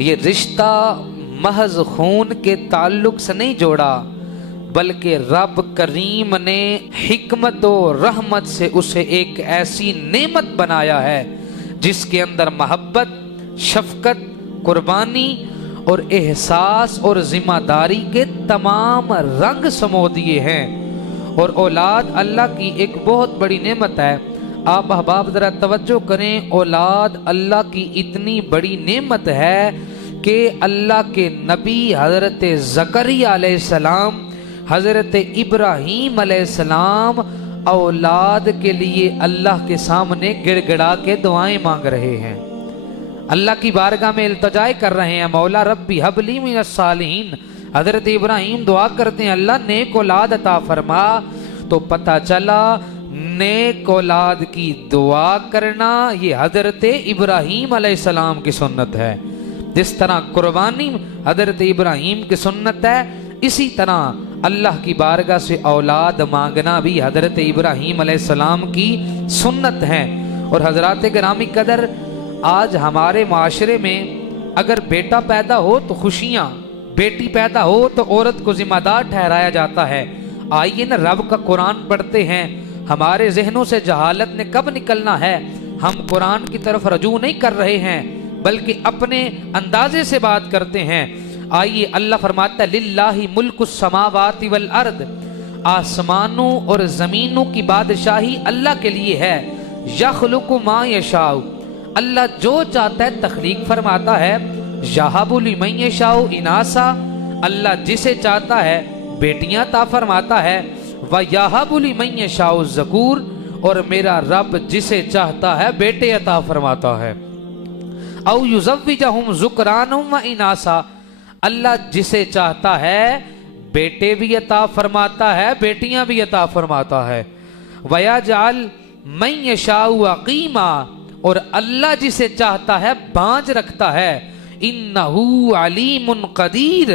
ये रिश्ता महज खून के ताल्लुक से नहीं जोड़ा, बल्कि रब करीम ने हिकमत और रहमत से उसे एक ऐसी नेमत बनाया है जिसके अंदर मोहब्बत, शफकत, कुर्बानी और एहसास और जिम्मेदारी के तमाम रंग समो दिए हैं। और औलाद अल्लाह की एक बहुत बड़ी नेमत है। आप अहबाब ज़रा तवज्जो करें, औलाद अल्लाह की इतनी बड़ी नेमत है कि अल्लाह के नबी हज़रत ज़करिया अलैहिस्सलाम, हज़रत इब्राहीम अलैहिस्सलाम औलाद के लिए अल्लाह के सामने गिड़गिड़ा के दुआएं मांग रहे हैं, अल्लाह की बारगाह में इल्तिजा कर रहे हैं, मौला रब्बी हबली मिनस सालिहीन। हज़रत इब्राहीम दुआ करते हैं, अल्लाह नेक औलाद अता फरमा। तो पता चला नेक औलाद की दुआ करना ये हज़रत इब्राहीम अलैहिस्सलाम की सुन्नत है। जिस तरह कुर्बानी हज़रत इब्राहीम की सुन्नत है, इसी तरह अल्लाह की बारगाह से औलाद मांगना भी हज़रत इब्राहीम अलैहिस्सलाम की सुन्नत है। और हज़रात गिरामी कदर, आज हमारे माशरे में अगर बेटा पैदा हो तो खुशियाँ, बेटी पैदा हो तो औरत को जिम्मेदार ठहराया जाता है। आइए ना रब का कुरान पढ़ते हैं, हमारे जहनों से जहालत ने कब निकलना है। हम कुरान की तरफ रजू नहीं कर रहे हैं, बल्कि अपने अंदाजे से बात करते हैं। आइए, अल्लाह फरमाता है लिल्लाहि मुल्कुस समावाति वल अर्द, आसमानों और जमीनों की बादशाही अल्लाह के लिए है। यखलुकु मा यशाउ, अल्लाह जो चाहता है तख्लीक फरमाता है। यहबु लिमन यशाउ इनासा, अल्लाह जिसे चाहता है बेटियां ता फरमाता है। व यहबु लिमन यशाउ ज़कूर, और मेरा रब जिसे चाहता है बेटे अता फरमाता है। औ युज़व्विजुहुम ज़ुकरानुम व इनासा, अल्लाह जिसे चाहता है बेटे भी अता फरमाता है, बेटियां भी अता फरमाता है। वयजअल मन यशाउ अक़ीमा, और अल्लाह जिसे चाहता है बांझ रखता है। इन्नहु अलीमुन कदीर,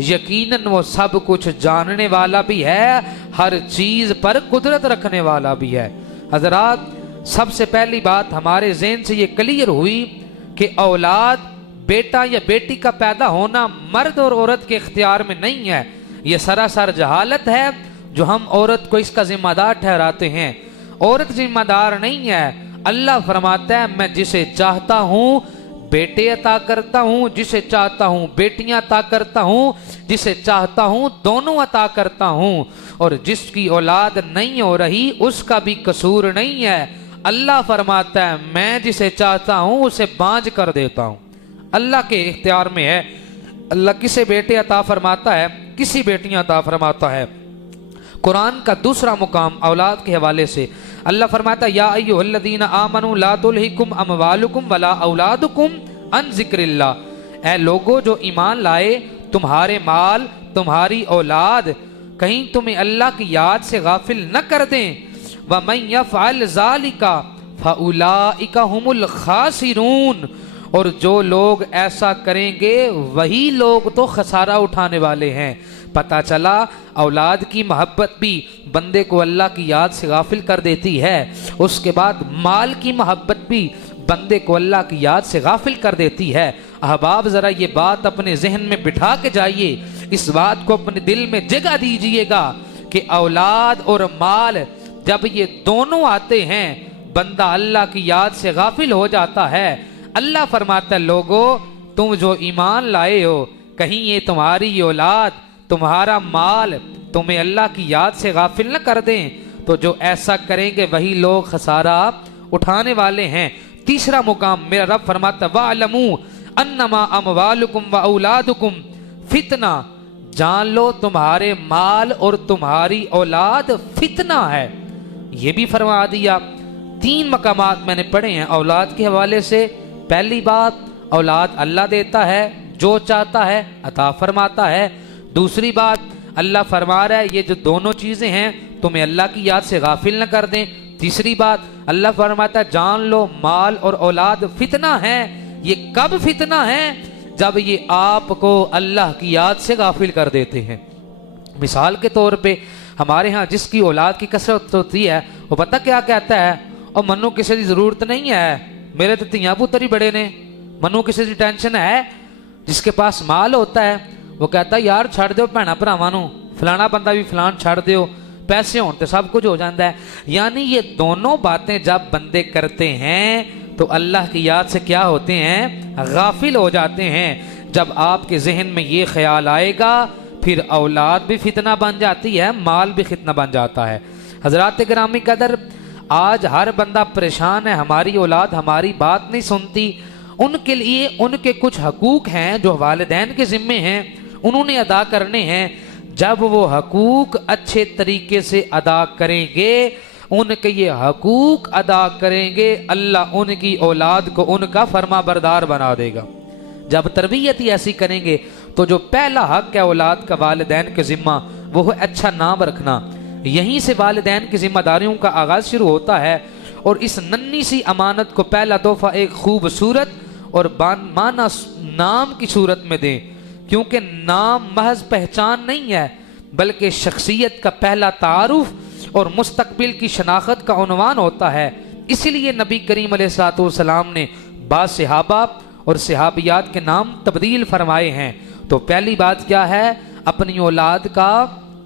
यकीनन वो सब कुछ जानने वाला भी है, हर चीज पर कुदरत रखने वाला भी है। हजरात, सबसे पहली बात हमारे ज़हन से ये क्लियर हुई कि औलाद, बेटा या बेटी का पैदा होना मर्द और औरत के इख्तियार में नहीं है। ये सरासर जहालत है जो हम औरत को इसका जिम्मेदार ठहराते हैं। औरत जिम्मेदार नहीं है। अल्लाह फरमाता है मैं जिसे चाहता हूँ बेटे अता करता हूँ, जिसे चाहता हूँ बेटियां अता करता हूँ, जिसे चाहता हूँ दोनों अता करता हूँ। और जिसकी औलाद नहीं हो रही उसका भी कसूर नहीं है। अल्लाह फरमाता है मैं जिसे चाहता हूँ उसे बांझ कर देता हूँ। अल्लाह के इख्तियार में है। अल्लाह किसे बेटे अता फरमाता है, किसी बेटियां अता फरमाता है। कुरान का दूसरा मुकाम औलाद के हवाले से अल्लाह फरमाता या अय्युहल्लज़ीना आमनू ला तुल्हिकुम अमवालुकुम वला औलादुकुम अन ज़िक्रिल्लाह, ऐ लोगो जो ईमान लाए, तुम्हारे माल, तुम्हारी औलाद कहीं तुम्हें अल्लाह की याद से गाफिल न कर दें। व मन यफ़अल ज़ालिका फ़उलाइका हुमुल खासिरून, और जो लोग ऐसा करेंगे वही लोग तो खसारा उठाने वाले हैं। पता चला औलाद की मोहब्बत भी बंदे को अल्लाह की याद से गाफिल कर देती है। उसके बाद माल की मोहब्बत भी बंदे को अल्लाह की याद से गाफिल कर देती है। अहबाब ज़रा ये बात अपने जहन में बिठा के जाइए, इस बात को अपने दिल में जगह दीजिएगा कि औलाद और माल जब ये दोनों आते हैं बंदा अल्लाह की याद से गाफिल हो जाता है। अल्लाह फरमाता है लोगो तुम जो ईमान लाए हो, कहीं ये तुम्हारी औलाद, तुम्हारा माल तुम्हें अल्लाह की याद से गाफिल न कर दें। तो जो ऐसा करेंगे वही लोग खसारा उठाने वाले हैं। तीसरा मुकाम मेरा रब फरमाता वअलमू अन्नमा अमवालुकुम व औलादुकुम फितना, जान लो तुम्हारे माल और तुम्हारी औलाद फितना है। ये भी फरमा दिया। 3 मकामात मैंने पढ़े हैं औलाद के हवाले से। पहली बात, औलाद अल्लाह देता है, जो चाहता है अता फरमाता है। दूसरी बात, अल्लाह फरमा रहा है ये जो दोनों चीजें हैं तुम्हें अल्लाह की याद से गाफिल न कर दें। तीसरी बात, अल्लाह फरमाता है जान लो माल और औलाद फितना है। ये कब फितना है? जब ये आपको अल्लाह की याद से गाफिल कर देते हैं। मिसाल के तौर पे हमारे यहाँ जिसकी औलाद की कसरत होती है वो पता क्या कहता है, और मनु किसी की जरूरत नहीं है, मेरे तो तियां पुत्र ही बड़े ने, मनु किसी की टेंशन है। जिसके पास माल होता है वो कहता यार छड़ दो भैणा भरावां नूं, फलाना बंदा भी फलान छड़ दो, पैसे होने तो सब कुछ हो जाता है। यानी ये दोनों बातें जब बंदे करते हैं तो अल्लाह की याद से क्या होते हैं, गाफिल हो जाते हैं। जब आपके जहन में ये ख्याल आएगा फिर औलाद भी फितना बन जाती है, माल भी फितना बन जाता है। हजरात गिरामी कदर, आज हर बंदा परेशान है, हमारी औलाद हमारी बात नहीं सुनती। उनके लिए उनके कुछ हकूक हैं जो वालिदैन के जिम्मे हैं, उन्होंने अदा करने हैं। जब वो हकूक अच्छे तरीके से अदा करेंगे, उनके ये हकूक अदा करेंगे, अल्लाह उनकी औलाद को उनका फर्मा बरदार बना देगा। जब तरबियत ही ऐसी करेंगे तो जो पहला हक है औलाद का वालिदैन के जिम्मा वो है अच्छा नाम रखना। यहीं से वालिदैन की जिम्मेदारियों का आगाज शुरू होता है। और इस नन्ही सी अमानत को पहला तोहफा एक खूबसूरत और बानमाना नाम की सूरत में दें, क्योंकि नाम महज पहचान नहीं है बल्कि शख्सियत का पहला तारुफ और मुस्तकबिल की शनाख्त का उन्वान होता है। इसीलिए नबी करीम अलैहिस्सलाम ने बाद सहाबा और सहाबियात के नाम तब्दील फरमाए हैं। तो पहली बात क्या है, अपनी औलाद का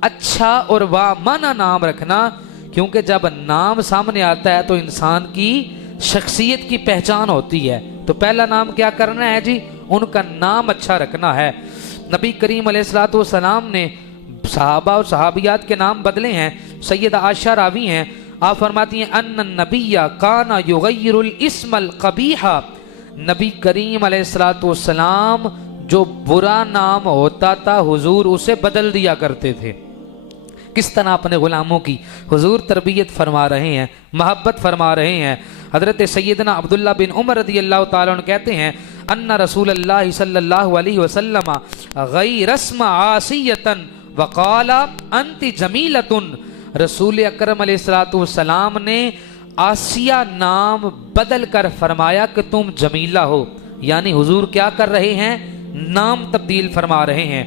अच्छा और वामाना नाम रखना, क्योंकि जब नाम सामने आता है तो इंसान की शख्सियत की पहचान होती है। तो पहला नाम क्या करना है जी, उनका नाम अच्छा रखना है। नबी करीम अलैहिस्सलाम ने सहाबा और सहाबियात के नाम बदले हैं। सैयदा आयशा रावी हैं, आप फरमाती हैं अन्नन नबिय्या काना युगय्यिरुल इस्मल कबीहा, नबी करीम अलैहिस्सलाम जो बुरा नाम होता था हुजूर उसे बदल दिया करते थे। किस तरह अपने गुलामों की हुजूर तरबियत फरमा रहे हैं, मोहब्बत फरमा रहे हैं। हजरत सैयदना अब्दुल्ला बिन उमर रदियल्लाहु ताला अन्हु कहते हैं अन्ना रसूलल्लाह सल्लल्लाहु अलैहि वसल्लम गैरस्म आसियतन वक़ाला अंति जमीलतुन, रसूल अकरम अलैहिस्सलातु वस्सलाम ने आसिया नाम बदल कर फरमाया कि तुम जमीला हो। यानी हुजूर क्या कर रहे हैं, नाम तब्दील फरमा रहे हैं।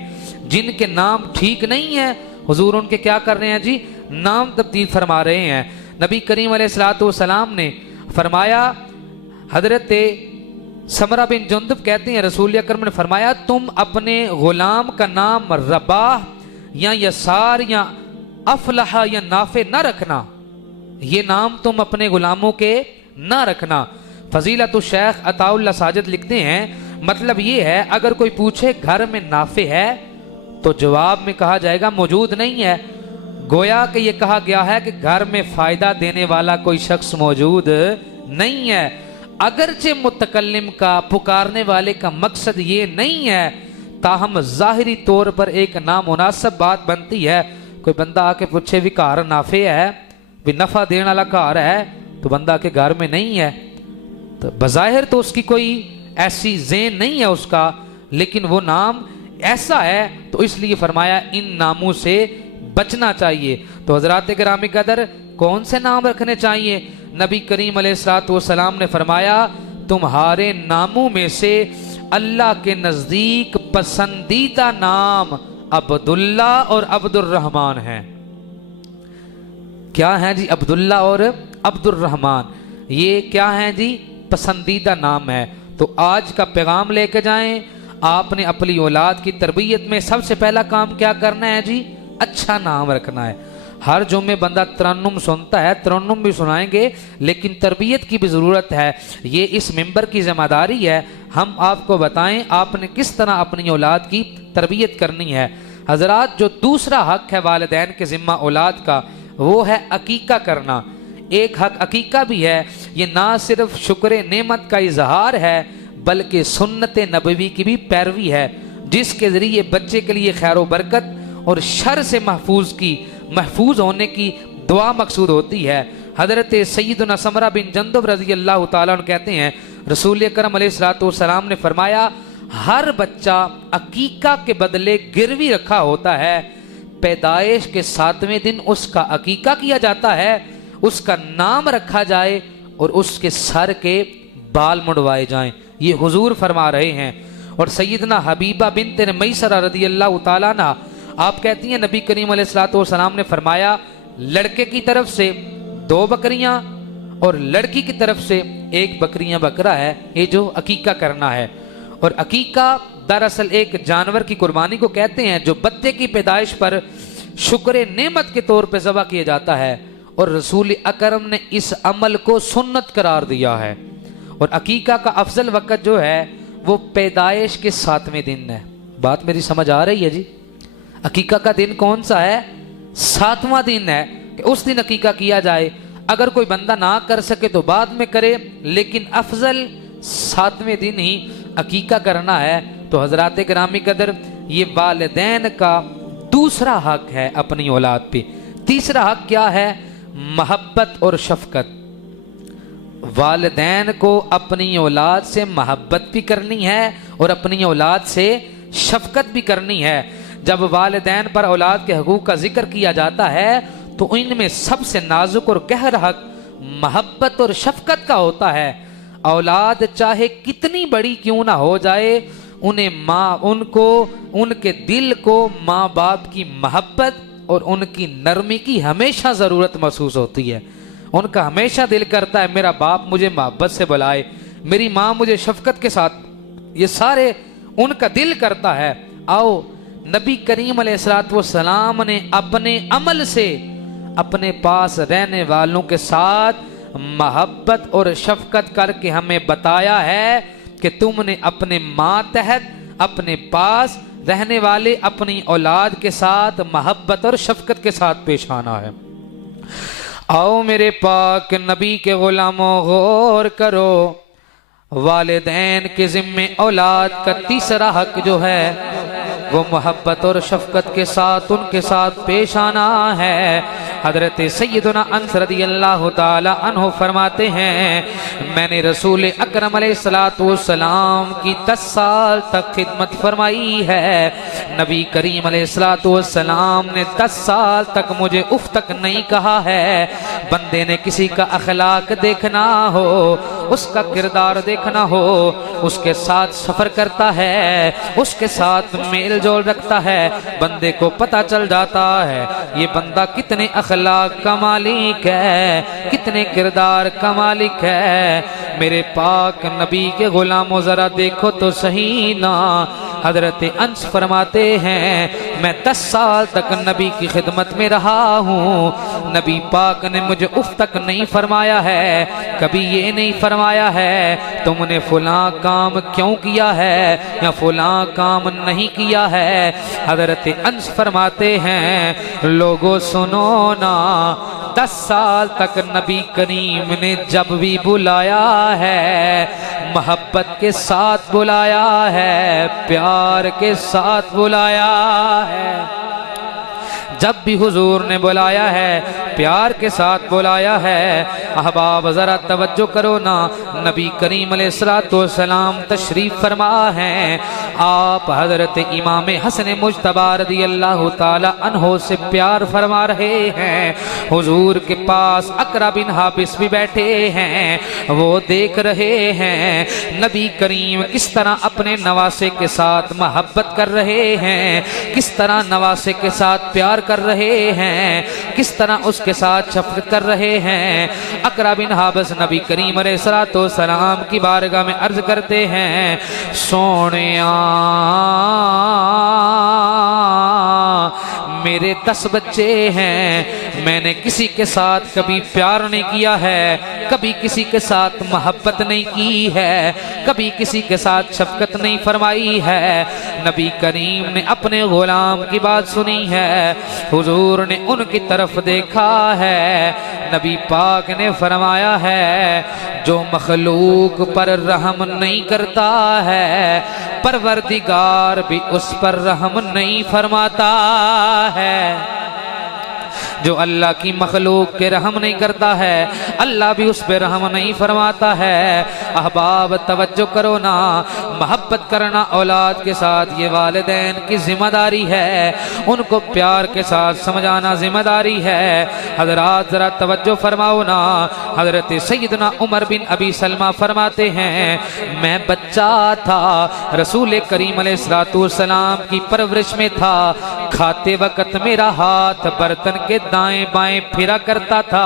जिनके नाम ठीक नहीं है हुजूर उनके क्या कर रहे हैं जी, नाम तब्दील फरमा रहे हैं। नबी करीम अलैहिस्सलाम ने फरमाया, हजरत समरा बिन जुंदब कहते हैं रसूल अकरम ने फरमाया तुम अपने गुलाम का नाम रबाह या यसार या अफलाह या नाफे न रखना, ये नाम तुम अपने गुलामों के न रखना। फजीलतु शेख अताउल्लाह साजिद लिखते हैं मतलब ये है अगर कोई पूछे घर में नाफे है तो जवाब में कहा जाएगा मौजूद नहीं है। गोया कि ये कहा गया है कि घर में फायदा देने वाला कोई शख्स मौजूद नहीं है। अगरचे मुतकल्लिम का पुकारने वाले का मकसद ये नहीं है, ताहम जाहिरी तौर पर एक नामुनासिब बात बनती है। कोई बंदा आके पूछे भी घर नाफे है, भी नफा देने वाला घर है, तो बंदा के घर में नहीं है, तो बज़ाहिर तो उसकी कोई ऐसी ज़ेन नहीं है उसका, लेकिन वो नाम ऐसा है तो इसलिए फरमाया इन नामों से बचना चाहिए। तो हजरात गिरामी कदर कौन से नाम रखने चाहिए, नबी करीम अलैहिस्सलाम ने फरमाया तुम्हारे नामों में से अल्लाह के नजदीक पसंदीदा नाम अब्दुल्ला और अब्दुर्रहमान है। क्या है जी, अब्दुल्ला और अब्दुर्रहमान, ये क्या है जी, पसंदीदा नाम है। तो आज का पैगाम लेके जाएं, आपने अपनी औलाद की तरबियत में सबसे पहला काम क्या करना है जी, अच्छा नाम रखना है। हर जुम्मे बंदा तरन्नुम सुनता है, तरन्नुम भी सुनाएंगे, लेकिन तरबियत की भी ज़रूरत है। ये इस मिंबर की जिम्मेदारी है, हम आपको बताएं आपने किस तरह अपनी औलाद की तरबियत करनी है। हजरात, जो दूसरा हक है वालिदैन के ज़िम्मा औलाद का, वो है अकीका करना। एक हक अकीका भी है, ये ना सिर्फ शुक्र नेमत का इजहार है बल्कि सुन्नत नबवी की भी पैरवी है, जिसके ज़रिए बच्चे के लिए खैर व बरकत और शर से महफूज होने की दुआ मकसूद होती है। हजरत सैयदना समरा बिन जंदब रज़ी अल्लाह ताला अन्हु कहते हैं रसूल अकरम अलैहिस्सलाम ने फरमाया हर बच्चा अकीका के बदले गिरवी रखा होता है। पैदाइश के 7वें दिन उसका अकीका किया जाता है, उसका नाम रखा जाए और उसके सर के बाल मुड़वाए जाएं, ये हुजूर फरमा रहे हैं। और सैयदना हबीबा बिन्त मैसरा रदियल्लाहु ताला अन्हा आप कहती हैं नबी करीम अलैहिस्सलाम ने फरमाया लड़के की तरफ से 2 बकरियां और लड़की की तरफ से 1 बकरा है, ये जो अकीका करना है। और अकीका दरअसल एक जानवर की कुर्बानी को कहते हैं जो बच्चे की पैदाइश पर शुक्र नेमत के तौर पे ज़बह किया जाता है, और रसूल अकरम ने इस अमल को सुन्नत करार दिया है। और अकीका का अफजल वक़्त जो है वो पैदाइश के 7वें दिन है। बात मेरी समझ आ रही है जी? अकीका का दिन कौन सा है? 7वां दिन है कि उस दिन अकीका किया जाए। अगर कोई बंदा ना कर सके तो बाद में करे, लेकिन अफजल 7वें दिन ही अकीका करना है। तो हजरात गिरामी कदर, ये वालिदैन का दूसरा हक है अपनी औलाद पे। तीसरा हक क्या है? मोहब्बत और शफकत। वालिदैन को अपनी औलाद से मोहब्बत भी करनी है और अपनी औलाद से शफकत भी करनी है। जब वालिदैन पर औलाद के हकूक का जिक्र किया जाता है तो इनमें सबसे नाजुक और गहरा हक मोहब्बत और शफकत का होता है। औलाद चाहे कितनी बड़ी क्यों ना हो जाए, उनके दिल को माँ बाप की मोहब्बत और उनकी नरमी की हमेशा ज़रूरत महसूस होती है। उनका हमेशा दिल करता है मेरा बाप मुझे मोहब्बत से बुलाए, मेरी माँ मुझे शफकत के साथ, ये सारे उनका दिल करता है। आओ नबी करीम अलैहिस्सलाम ने अपने अमल से अपने पास रहने वालों के साथ मोहब्बत और शफकत करके हमें बताया है कि तुमने अपने मातहत अपने पास रहने वाले अपनी औलाद के साथ मोहब्बत और शफकत के साथ पेश आना है। आओ मेरे पाक नबी के गुलामों गौर करो, वालिदैन के जिम्मे औलाद का तीसरा हक जो है वो मोहब्बत और शफकत के साथ उनके साथ पेश आना है। हजरत सैयदना अनस रदियल्लाहु ताला अन्हु फरमाते हैं मैंने रसूल अकरम अलैहिस्सलातु वस्सलाम की 10 साल तक खिदमत फरमाई है। नबी करीम अलैहिस्सलातु वस्सलाम ने 10 साल तक मुझे उफ तक नहीं कहा है। बंदे ने किसी का अखलाक देखना हो, उसका किरदार देखना हो, उसके साथ सफर करता है, उसके साथ मेल जोल रखता है, बंदे को पता चल जाता है ये बंदा कितने अखलाक का मालिक है, कितने किरदार का मालिक है। मेरे पाक नबी के गुलामों जरा देखो तो सही ना। हजरत अंस फरमाते हैं मैं 10 साल तक नबी की खिदमत में रहा हूँ, नबी पाक ने मुझे उफ तक नहीं फरमाया है, कभी ये नहीं फरमाया है तुमने फुला काम क्यों किया है या फुला काम नहीं किया है। हजरत अंस फरमाते हैं लोगों सुनो ना, 10 साल तक नबी करीम ने जब भी बुलाया है मोहब्बत के साथ बुलाया है, प्यार के साथ बुलाया है। जब भी हुजूर ने बुलाया है प्यार के साथ बुलाया है। अहबाब जरा तवज्जो करो ना, नबी करीम अलैहिस्सलातु वस्सलाम तशरीफ फरमा हैं। आप हजरत इमाम हसन मुज्तबा रदियल्लाहु ताला अन्हो से प्यार फरमा रहे हैं। हुजूर के पास अकरा बिन हाबिस भी बैठे हैं, वो देख रहे हैं नबी करीम किस तरह अपने नवासे के साथ मोहब्बत कर रहे हैं, किस तरह नवासे के साथ प्यार कर रहे हैं, किस तरह उसके साथ शफकत कर रहे हैं। अकरा बिन हाबिस नबी करीम अलैहिस्सलातु वस्सलाम की बारगाह में अर्ज करते हैं सोनिया मेरे 10 बच्चे हैं, मैंने किसी के साथ कभी प्यार नहीं किया है, कभी किसी के साथ मोहब्बत नहीं की है, कभी किसी के साथ शफकत नहीं फरमाई है। नबी करीम ने अपने गुलाम की बात सुनी है, हुजूर ने उनकी तरफ देखा है, नबी पाक ने फरमाया है जो मखलूक पर रहम नहीं करता है परवरदिगार भी उस पर रहम नहीं फरमाता है। जो अल्लाह की मखलूक के रहम नहीं करता है अल्लाह भी उस पर रहम नहीं फरमाता है। अहबाब तवज्जो करो ना, मोहब्बत करना औलाद के साथ ये वालिदैन की जिम्मेदारी है, उनको प्यार के साथ समझाना जिम्मेदारी है। हजरात जरा तवज्जो फरमाओ ना, हजरत सैयदना उमर बिन अबी सलमा फरमाते हैं मैं बच्चा था, रसूल करीम अलैहिस्सलातु वस्सलाम की परवरिश में था, खाते वक्त मेरा हाथ बर्तन के दाएं बाएं फिरा करता था।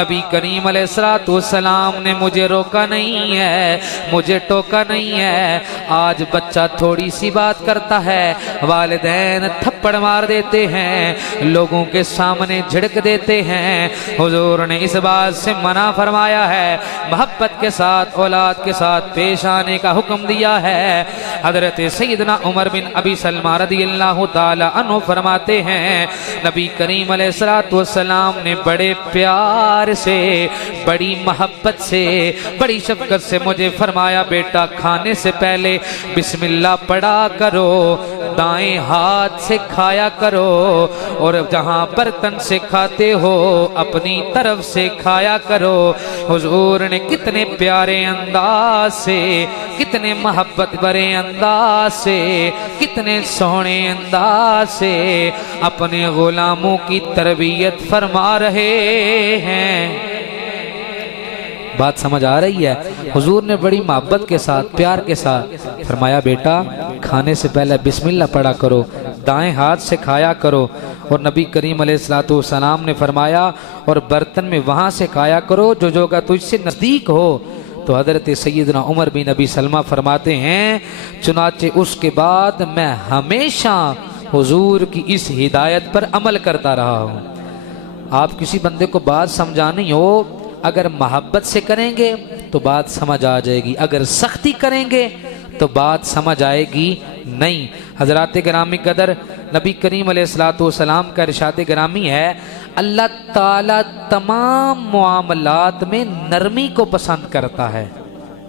नबी करीम अलैहिस्सलाम ने मुझे रोका नहीं है, मुझे टोका नहीं है। आज बच्चा थोड़ी सी बात करता है, वालिदैन थप्पड़ मार देते हैं, लोगों के सामने झिड़क देते हैं। हुजूर ने इस बात से मना फरमाया है, मोहब्बत के साथ औलाद के साथ पेश आने का हुक्म दिया है। हजरत सैयदना उमर बिन अबी सलमा रदियल्लाहु ताला अन्हु फरमाते हैं, नबी करीम अलैहिस्सलाम ने बड़े प्यार से, बड़ी मोहब्बत से, बड़ी शफकत से मुझे फरमाया, बेटा खाने से पहले बिस्मिल्लाह पढ़ा करो, दाएं हाथ से खाया करो, और जहां बर्तन से खाते हो अपनी तरफ से खाया करो। हुजूर ने कितने प्यारे अंदाज से, कितने मोहब्बत भरे अंदाज से, कितने सोहने अंदाज से अपने गुलामों की तरबियत फरमा रहे हैं। बात समझ आ रही है? हुजूर ने बड़ी मोहब्बत के साथ, प्यार के साथ फरमाया, बेटा खाने से पहले बिस्मिल्लाह पढ़ा करो, दाएं हाथ से खाया करो। और नबी करीम अलैहिस्सलाम ने फरमाया, और बर्तन में वहाँ से खाया करो जो जगह तुझसे नज़दीक हो। तो हज़रत सैयदना उमर बिन अबी सलमा फरमाते हैं, चुनाचे उसके बाद मैं हमेशा हुजूर की इस हिदायत पर अमल करता रहा हूँ। आप किसी बंदे को बात समझानी हो, अगर मोहब्बत से करेंगे तो बात समझ आ जाएगी, अगर सख्ती करेंगे तो बात समझ आएगी नहीं। हजरात गिरामी कदर, नबी करीम अलैहिस्सलाम का इरशाद गिरामी है, अल्लाह ताला तमाम मामलात में नरमी को पसंद करता है।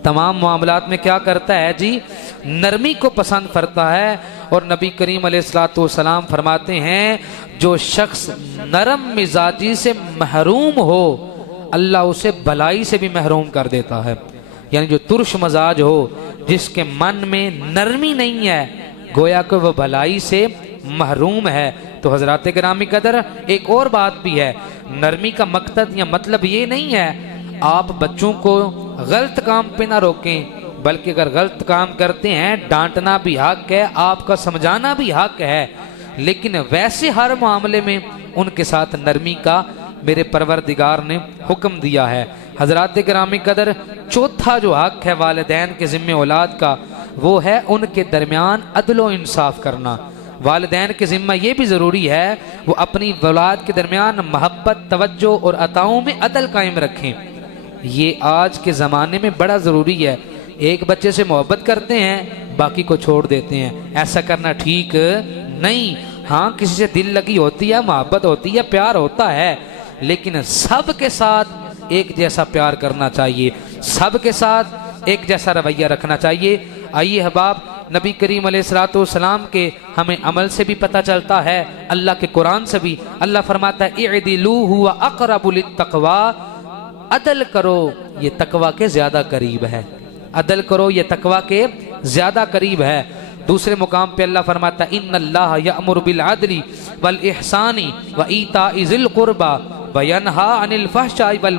तमाम मामलात में क्या करता है जी? नरमी को पसंद करता है। और नबी करीम अलैहिस्सलाम फरमाते हैं, जो शख्स नरम मिजाजी से महरूम हो, अल्लाह उसे भलाई से भी महरूम कर देता है। यानी जो तुर्श मजाज हो, जिसके मन में नरमी नहीं है, गोया कि वह भलाई से महरूम है। तो हजरात गिरामी कदर, एक और बात भी है, नरमी का मकसद या मतलब ये नहीं है आप बच्चों को गलत काम पे ना रोकें, बल्कि अगर गलत काम करते हैं डांटना भी हक है, आपका समझाना भी हक है, लेकिन वैसे हर मामले में उनके साथ नरमी का मेरे परवरदिगार ने हुक्म दिया है। हजरात गिरामी कदर, चौथा जो हक है वालिदैन के ज़िम्मे औलाद का, वो है उनके दरमियान अदलो इंसाफ करना। वालिदैन के ज़िम्मा ये भी ज़रूरी है वो अपनी औलाद के दरमियान मोहब्बत, तवज्जो और अताओं में अदल कायम रखें। ये आज के ज़माने में बड़ा ज़रूरी है। एक बच्चे से मोहब्बत करते हैं, बाकी को छोड़ देते हैं, ऐसा करना ठीक नहीं। हाँ, किसी से दिल लगी होती है, मोहब्बत होती है, प्यार होता है, लेकिन सब के साथ एक जैसा प्यार करना चाहिए, सब के साथ एक जैसा रवैया रखना चाहिए। आइए अहबाब, नबी करीम अलैहिस्सलाम के हमें अमल से भी पता चलता है, अल्लाह के कुरान से भी। अल्लाह फरमाता है, इअदिलू हुवा अक़रबु लित्तक़वा, अदल करो ये तकवा के ज्यादा करीब है, अदल करो ये तकवा के ज्यादा करीब है। दूसरे मुकाम पे अल्लाह फरमाता है, इन्नल्लाह यअमुरु बिल अदली वल इहसानी व ईताइ ज़िल कुर्बा व यनहा अनिल फहशाइ वल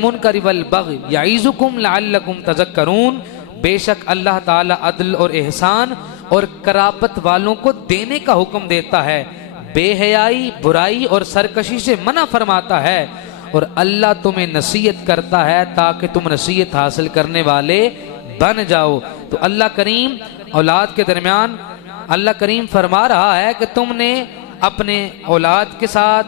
मुनकर वल बग़य यईज़ुकुम लअल्लकुम तज़क्करून। बेशक अल्लाह ताला अदल और एहसान और करापत वालों को देने का हुक्म देता है, बेहयाई, बुराई और सरकशी से मना फरमाता है, और अल्लाह तुम्हें नसीहत करता है ताकि तुम नसीहत हासिल करने वाले बन जाओ। तो अल्लाह करीम औलाद के दरमियान, अल्लाह करीम फरमा रहा है कि तुमने अपने औलाद के साथ,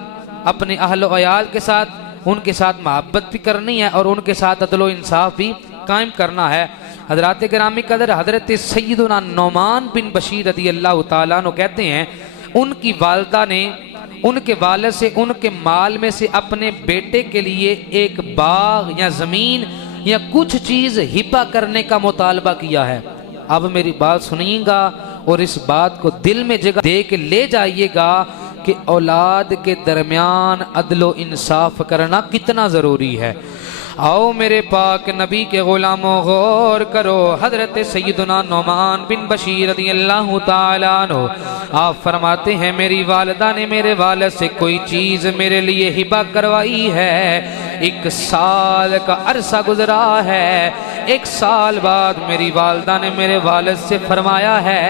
अपने अहल व अयाल के साथ, उनके साथ मोहब्बत भी करनी है और उनके साथ अदल व इंसाफ भी कायम करना है। हजरात गिरामी कदर, हजरत सैयदना नौमान बिन बशीर रज़ी अल्लाह तआला अन्हु कहते हैं, उनकी वालदा ने उनके वालिद से उनके माल में से अपने बेटे के लिए एक बाग या ज़मीन या कुछ चीज़ हिबा करने का मुतालबा किया है। अब मेरी बात सुनिएगा और इस बात को दिल में जगह दे के ले जाइएगा कि औलाद के दरमियान अदलो इंसाफ करना कितना ज़रूरी है। आओ मेरे पाक नबी के गुलामों गौर करो। हजरत सैयदना नौमान बिन बशीर रज़ियल्लाहु ताला अन्हु आप फरमाते हैं, मेरी वालिदा ने मेरे वालिद से कोई चीज़ मेरे लिए हिबा करवाई है, 1 साल का अरसा गुजरा है, 1 साल बाद मेरी वालदा ने मेरे वालिद से फरमाया है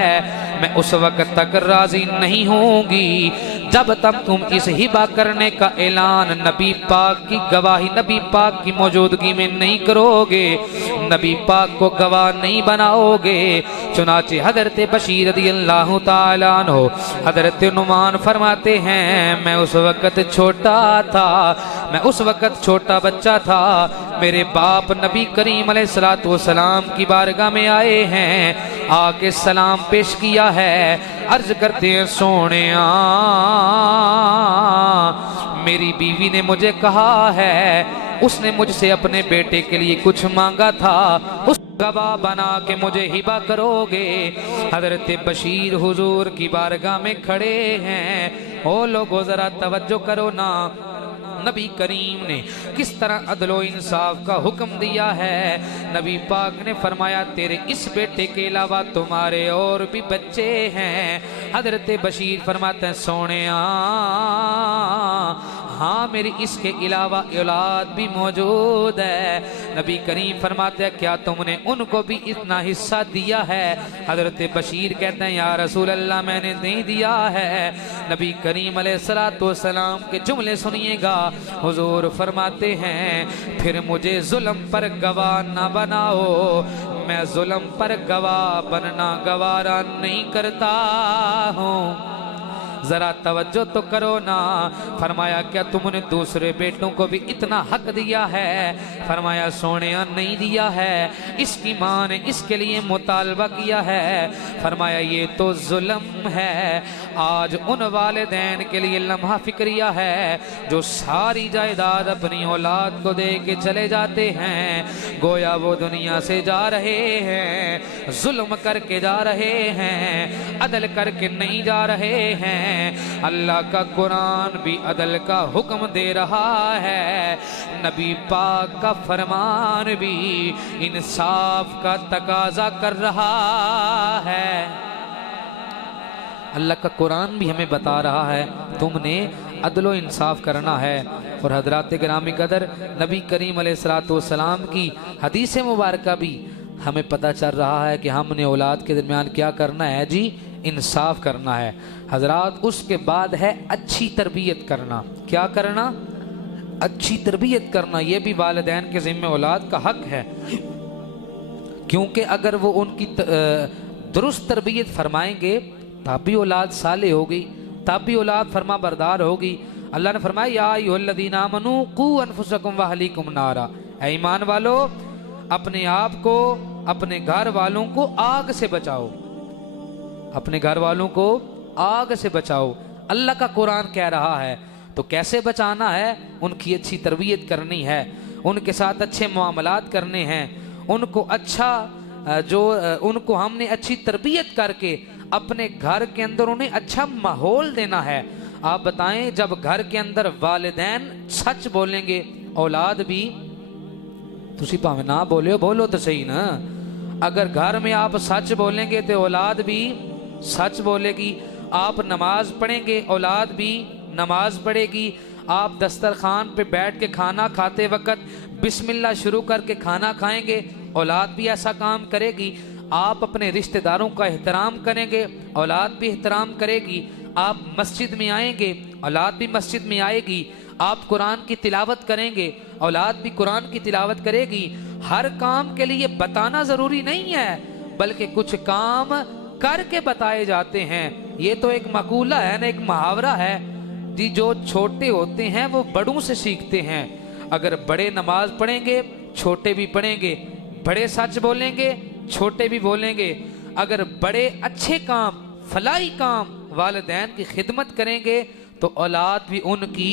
मैं उस वक्त तक राजी नहीं होंगी जब तक तुम इस हिबा करने का ऐलान नबी पाक की गवाही, नबी पाक की मौजूदगी में नहीं करोगे, नबी पाक को गवाह नहीं बनाओगे। चुनाचे हजरत बशीर रदियल्लाहु ताला अन्हु, हजरत नुमान फरमाते हैं मैं उस वक्त छोटा था, मैं उस वक्त छोटा बच्चा था। मेरे बाप नबी करीम अलैहिस्सलातु वस्सलाम की बारगाह में आए हैं, आके सलाम पेश किया है, अर्ज करते हैं सोनिया मेरी बीवी ने मुझे कहा है उसने मुझसे अपने बेटे के लिए कुछ मांगा था, उस गवाह बना के मुझे हिबा करोगे। हजरत बशीर हुजूर की बारगाह में खड़े हैं। ओ लोगो जरा तवज्जो करो ना, नबी करीम ने किस तरह अदलो इंसाफ का हुक्म दिया है। नबी पाक ने फरमाया तेरे इस बेटे के अलावा तुम्हारे और भी बच्चे हैं। हजरत बशीर फरमाते हैं सोनिया हाँ मेरी इसके अलावा औलाद भी मौजूद है। नबी करीम फरमाते हैं क्या तुमने उनको भी इतना हिस्सा दिया है? हजरत बशीर कहते हैं या रसूल अल्लाह मैंने नहीं दिया है। नबी करीम अलैहिस्सलातु वस्सलाम के जुमले सुनिएगा। हुजूर फरमाते हैं फिर मुझे जुल्म पर गवाह ना बनाओ, मैं जुल्म पर गवाह बनना गवारा नहीं करता हूँ। जरा तवज्जो तो करो ना। फरमाया क्या तुमने दूसरे बेटों को भी इतना हक दिया है? फरमाया सोनिया नहीं दिया है। इसकी माँ ने इसके लिए मुतालबा किया है। फरमाया ये तो जुल्म है। आज उन वालिदैन के लिए लम्हा फिक्रिया है जो सारी जायदाद अपनी औलाद को दे के चले जाते हैं, गोया वो दुनिया से जा रहे हैं, जुल्म करके जा रहे हैं, अदल करके नहीं जा रहे हैं। अल्लाह का कुरान भी अदल का हुक्म दे रहा है, नबी पाक का फरमान भी इंसाफ का तकाजा कर रहा है। अल्लाह का कुरान भी हमें बता रहा है तुमने अदलो इंसाफ करना है। और हजरात गिरामी कदर नबी करीम अलैहिस्सलातु वस्सलाम की हदीस मुबारक भी हमें पता चल रहा है कि हमने औलाद के दरमियान क्या करना है जी, इंसाफ करना है। हजरात उसके बाद है अच्छी तरबियत करना। क्या करना? अच्छी तरबियत करना। यह भी वालिदैन के ज़िम्मे औलाद का हक है, क्योंकि अगर वो उनकी दुरुस्त तरबियत फरमाएंगे तब भी औलाद साले होगी, तब भी औलाद फरमा बरदार होगी। अल्लाह ने फरमाया या अय्युहल्लज़ीना आमनू कू अनफुसकुम व अहलीकुम नारा, ऐ ईमान वालो अपने आप को अपने घर वालों को आग से बचाओ, अपने घर वालों को आग से बचाओ। अल्लाह का कुरान कह रहा है तो कैसे बचाना है? उनकी अच्छी तरबियत करनी है, उनके साथ अच्छे मामलात करने हैं, उनको अच्छा उनको हमने अच्छी तरबियत करके अपने घर के अंदर उन्हें अच्छा माहौल देना है। आप बताएं जब घर के अंदर वालिदैन सच बोलेंगे औलाद भी, तुसी भावे ना बोले बोलो तो सही ना, अगर घर में आप सच बोलेंगे तो औलाद भी सच बोलेगी। आप नमाज पढ़ेंगे औलाद भी नमाज पढ़ेगी। आप दस्तरखान पे बैठ के खाना खाते वक्त बिस्मिल्लाह शुरू करके खाना खाएंगे, औलाद भी ऐसा काम करेगी। आप अपने रिश्तेदारों का एहतराम करेंगे, औलाद भी एहतराम करेगी। आप मस्जिद में आएंगे, औलाद भी मस्जिद में आएगी। आप कुरान की तिलावत करेंगे, औलाद भी कुरान की तिलावत करेगी। हर काम के लिए बताना जरूरी नहीं है, बल्कि कुछ काम करके बताए जाते हैं। ये तो एक मकूला है ना, एक मुहावरा है जी, जो छोटे होते हैं वो बड़ों से सीखते हैं। अगर बड़े नमाज पढ़ेंगे छोटे भी पढ़ेंगे, बड़े सच बोलेंगे छोटे भी बोलेंगे। अगर बड़े अच्छे काम फलाई काम वालिदैन की खिदमत करेंगे तो औलाद भी उनकी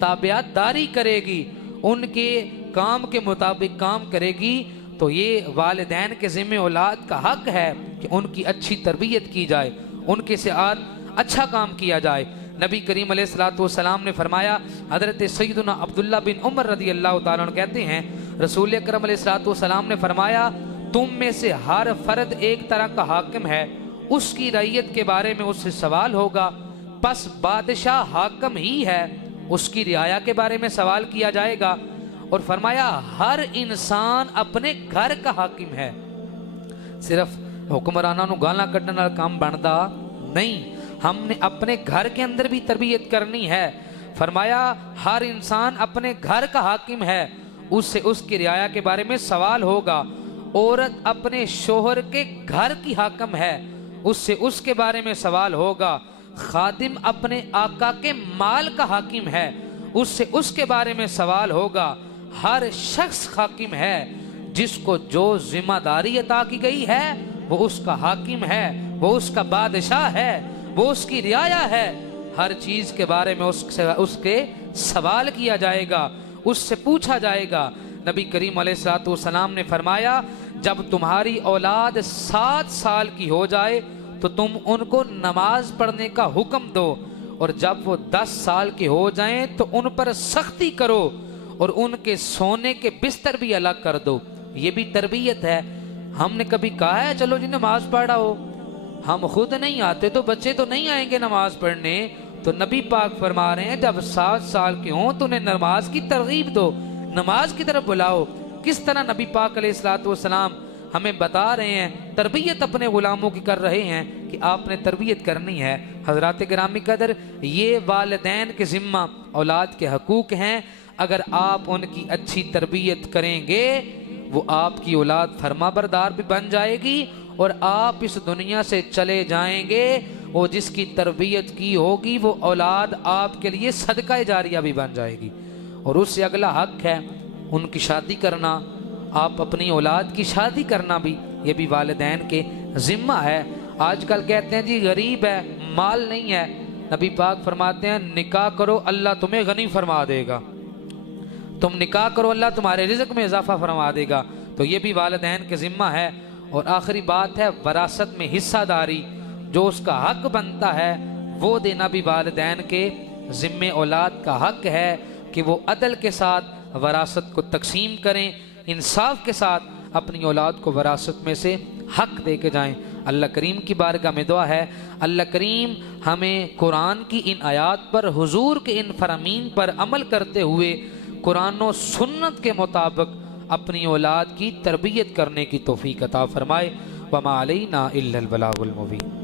ताबियादारी करेगी, उनके काम के मुताबिक काम करेगी। तो ये वालिदैन के ज़िम्मे औलाद का हक है कि उनकी अच्छी तरबियत की जाए, उनके साथ अच्छा काम किया जाए। नबी करीम अलैहिस्सलातु वस्सलाम ने फरमाया, हज़रत सैयदना अब्दुल्लाह बिन उमर रज़ियल्लाहु ताला अन्हु कहते हैं रसूल अकरम अलैहिस्सलातु वस्सलाम ने फरमाया तुम में से हर फर्द एक तरह का हाकिम है, उसकी रैयत के बारे में उससे सवाल होगा। बस बादशाह हाकिम ही है, उसकी रियाया के बारे में सवाल किया जाएगा। और फरमाया हर इंसान अपने घर का हाकिम है। सिर्फ हुक्मराना नूं गालां कड्डण नाल काम बनदा नहीं, हमने अपने घर के अंदर भी तरबियत करनी है। फरमाया हर इंसान अपने घर का हाकिम है, उससे उसकी रियाया के बारे में सवाल होगा। औरत अपने शोहर के घर की हाकिम है, उससे उसके बारे में सवाल होगा। खादिम अपने आका के माल का हाकिम है, उससे उसके बारे में सवाल होगा। हर शख्स हाकिम है, जिसको जो जिम्मेदारी अता की गई है वो उसका हाकिम है, वो उसका बादशाह है, वो उसकी रियाया है। हर चीज के बारे में उसके सवाल किया जाएगा, उससे पूछा जाएगा। नबी करीम अलैहिस्सलाम ने फरमाया जब तुम्हारी औलाद 7 साल की हो जाए तो तुम उनको नमाज पढ़ने का हुक्म दो, और जब वो 10 साल के हो जाएं तो उन पर सख्ती करो और उनके सोने के बिस्तर भी अलग कर दो। ये भी तरबियत है। हमने कभी कहा है चलो जी नमाज पढ़ाओ? हम खुद नहीं आते तो बच्चे तो नहीं आएंगे नमाज पढ़ने। तो नबी पाक फरमा रहे हैं जब 7 साल के हों तो उन्हें नमाज की तरगीब दो, नमाज की तरफ बुलाओ। किस तरह नबी पाक अलैहिस्सलाम हमें बता रहे हैं, तरबियत अपने गुलामों की कर रहे हैं कि आपने तरबियत करनी है। हजरात गिरामी कदर, ये वालिदैन के जिम्मा औलाद के हकूक हैं। अगर आप उनकी अच्छी तरबियत करेंगे वो आपकी औलाद फरमाबरदार भी बन जाएगी और आप इस दुनिया से चले जाएंगे। वो जिसकी तरबियत की होगी वो औलाद आपके लिए सदका जारिया भी बन जाएगी। और उससे अगला हक है उनकी शादी करना, आप अपनी औलाद की शादी करना भी, ये भी वालिदैन के जिम्मा है। आजकल कहते हैं जी गरीब है, माल नहीं है। नबी पाक फरमाते हैं निकाह करो अल्लाह तुम्हें गनी फरमा देगा, तुम निकाह करो अल्लाह तुम्हारे रिज़्क़ में इजाफा फरमा देगा। तो ये भी वालिदैन के जिम्मा है। और आखिरी बात है वरासत में हिस्सादारी, जो उसका हक बनता है वो देना भी वालिदैन के जिम्मे औलाद का हक है कि वो अदल के साथ वरासत को तकसीम करें, इंसाफ के साथ अपनी औलाद को वरासत में से हक दे के जाएं। अल्लाह करीम की बारगाह में दुआ है अल्लाह करीम हमें कुरान की इन आयात पर, हुजूर के इन फरमीन पर अमल करते हुए कुरान और सुन्नत के मुताबिक अपनी औलाद की तरबियत करने की तौफीक अता फरमाए। वमा अलैना इल्लल बलागुल मुबीन।